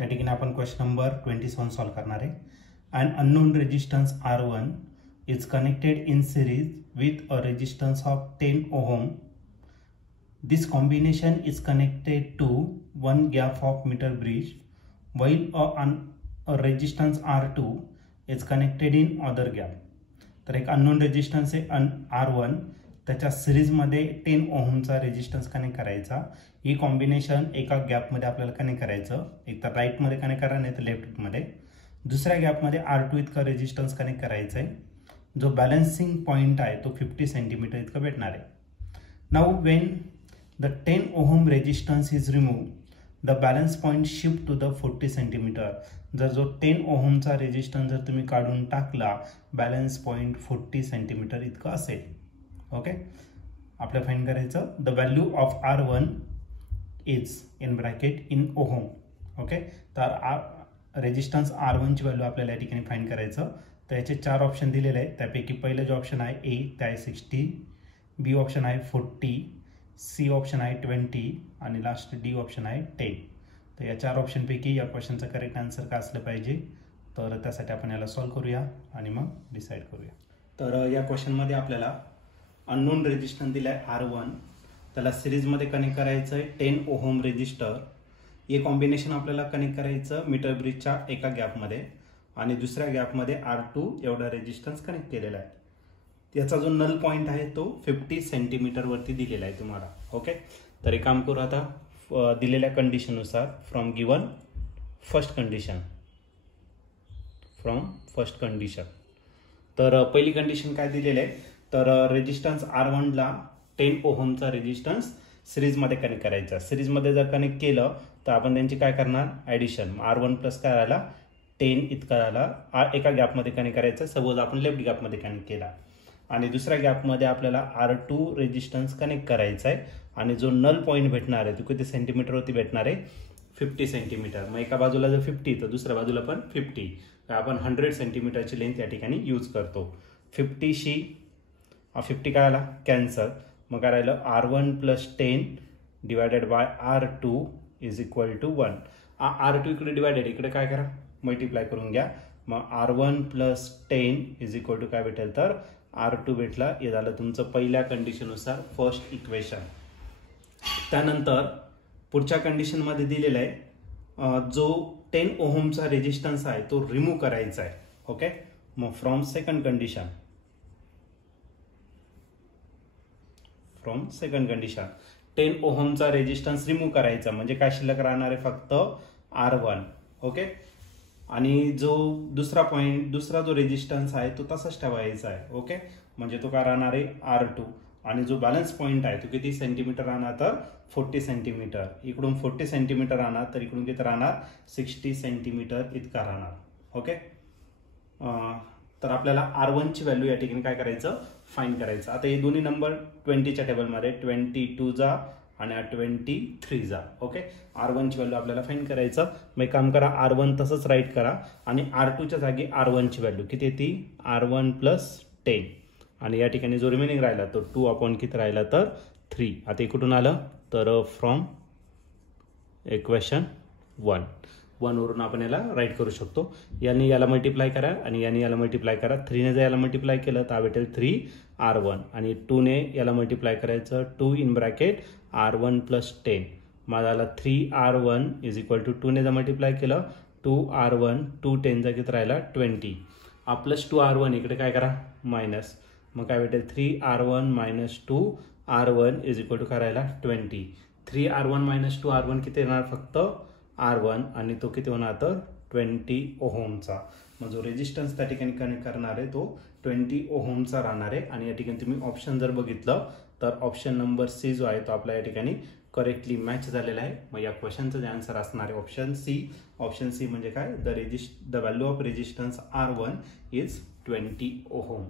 त्या ठिकाणी आपण क्वेश्चन नंबर 27 सॉल्व करणार आहे. An unknown resistance R1 is connected in series with a resistance of 10 ohm. This combination is connected to one gap of meter bridge while a resistance R2 is connected in other gap. तर एक unknown resistance आहे R1, त्याच्या सिरीजमध्ये 10 ओहमचा resistance connect करायचा. ही combination एका गॅपमध्ये आपल्याला connect करायचं, एक तर राईटमध्ये कनेक्ट करा नाही तर लेफ्टमध्ये. दुसऱ्या गॅपमध्ये R2 इतका रेजिस्टन्स कनेक्ट करायचा आहे. जो बॅलन्सिंग पॉइंट आहे तो 50 सेंटीमीटर इतका भेटणार आहे. Now when the 10 ohm resistance is remove, the balance point shift to the 40 centimetre. जर जो 10 ओहमचा रेजिस्टन्स जर तुम्ही काढून टाकला, बॅलन्स पॉइंट 40 सेंटीमीटर इतका असेल. ओके, आपल्याला फाइंड करायचं the value of R1 is in bracket in ohm. Okay, तर रेजिस्टन्स R1 ची व्हॅल्यू आपल्याला या ठिकाणी फाइंड करायचं. तर याचे 4 ऑप्शन दिलेले आहेत. त्यापैकी पहिलं जे ऑप्शन आहे ए ते आहे 60, बी ऑप्शन आहे 40, सी ऑप्शन आहे 20 आणि लास्ट डी ऑप्शन आहे 10. तर या 4 ऑप्शनपैकी या क्वेश्चनचं करेक्ट आन्सर काय असलं पाहिजे, तर त्यासाठी आपण याला सॉल्व करूया आणि मग डिसाईड करूया. तर या क्वेश्चनमध्ये आपल्याला अननोन रेजिस्टन्स दिला आहे R1, त्याला सिरीजमध्ये कनेक्ट करायचं आहे 10 ओहम रेजिस्टर. हे कॉम्बिनेशन आपल्याला कनेक्ट करायचं मीटर ब्रिजच्या एका गॅपमध्ये आणि दुसऱ्या गॅपमध्ये R2 एवढा रेजिस्टन्स कनेक्ट केलेला आहे. याचा जो नल पॉइंट आहे तो 50 सेंटीमीटर वरती दिलेला आहे तुम्हाला. ओके, तर एक काम करू आता दिलेल्या कंडिशननुसार फ्रॉम गिवन फर्स्ट कंडिशन. तर पहिली कंडिशन काय दिलेली आहे, तर रेजिस्टन्स R1 ला 10 ओहमचा रेजिस्टन्स सिरीजमध्ये कनेक्ट करायचा. सिरीजमध्ये जर कनेक्ट केलं तर आपण त्यांची काय करणार, ॲडिशन. R1 प्लस काय आला 10 इतका आला. एका गॅपमध्ये कनेक्ट करायचा, सपोज आपण लेफ्ट गॅपमध्ये कनेक्ट केला आणि दुसऱ्या गॅपमध्ये आपल्याला R2 रेजिस्टन्स कनेक्ट करायचा आहे आणि जो नल पॉईंट भेटणार आहे तो किती सेंटीमीटरवरती भेटणार आहे, 50 सेंटीमीटर. मग एका बाजूला जर 50 तर दुसऱ्या बाजूला पण 50. तर आपण 100 सेंटीमीटरची लेंथ या ठिकाणी यूज करतो. 50शी 50 काय आला कॅन्सल. मग काय राहिलं R1 plus 10 divided by R2 is equal to 1. R2 इकडे डिवायडेड, इकडे काय करा मल्टिप्लाय करून घ्या. मग R1 plus 10 is equal to काय भेटेल, तर R2 भेटला. हे झालं तुमचं पहिल्या कंडिशननुसार फर्स्ट इक्वेशन. त्यानंतर पुढच्या कंडिशनमध्ये दिलेलं आहे जो 10 ओहमचा रेजिस्टन्स आहे तो रिमूव्ह करायचा आहे. ओके, मग फ्रॉम सेकंड कंडिशन 10 ओहमचा रेजिस्टन्स रिमूव्ह करायचा म्हणजे काय शिल्लक राहणार आहे, फक्त R1. ओके, आणि जो दुसरा जो रेजिस्टन्स आहे तो तसाच ठेवायचा आहे. ओके, म्हणजे तो काय राहणार आहे R2 आणि जो बॅलन्स पॉइंट आहे तो किती सेंटीमीटर राहणार, तर 40 सेंटीमीटर. इकडून 40 सेंटीमीटर राहणार तर इकडून किती राहणार, 60 सेंटीमीटर इतका राहणार. ओके, तर आपल्याला R1 ची व्हॅल्यू या ठिकाणी काय करायचं, फाइंड करायचं. आता हे दोन्ही नंबर 20च्या टेबलमध्ये 22 जा आणि 23 जा. ओके, R1 ची व्हॅल्यू आपल्याला फाइंड करायचं. मग एक काम करा, R1 तसंच राईट करा आणि R2च्या जागी R1 ची व्हॅल्यू किती येते, R1 प्लस 10 आणि या ठिकाणी जो रिमेनिंग राहिला तो 2 अपॉन किती राहिला, तर 3. आता कुठून आलं, तर फ्रॉम इक्वेशन 1 वरून आपण याला राईट करू शकतो. याने याला मल्टिप्लाय करा आणि याने याला मल्टिप्लाय करा. 3ने जर याला मल्टिप्लाय केलं तर भेटेल 3R1 आणि 2ने याला मल्टिप्लाय करायचं 2 इन ब्रॅकेट R1 प्लस 10. मग झाला 3R1 इज इक्वल टू 2ने जर मल्टिप्लाय केलं 2R1, 2 10 चा किती राहिला 20. प्लस 2R1 इकडे काय करा मायनस. मग काय भेटेल 3R1 minus 2R1 is equal to काय राहिला 20. 3R1 मायनस 2R1 किती येणार, फक्त R1 आणि तो किती होणार, तर 20 ओहमचा. मग जो रेजिस्टन्स त्या ठिकाणी कनेक्ट करणार आहे तो 20 ओहमचा राहणार आहे. आणि या ठिकाणी तुम्ही ऑप्शन जर बघितलं तर ऑप्शन नंबर सी जो आहे तो आपल्या या ठिकाणी करेक्टली मॅच झालेला आहे. मग या क्वेश्चनचं जे आन्सर असणार आहे ऑप्शन सी. ऑप्शन सी म्हणजे काय, the value of resistance R1 is 20 ohm.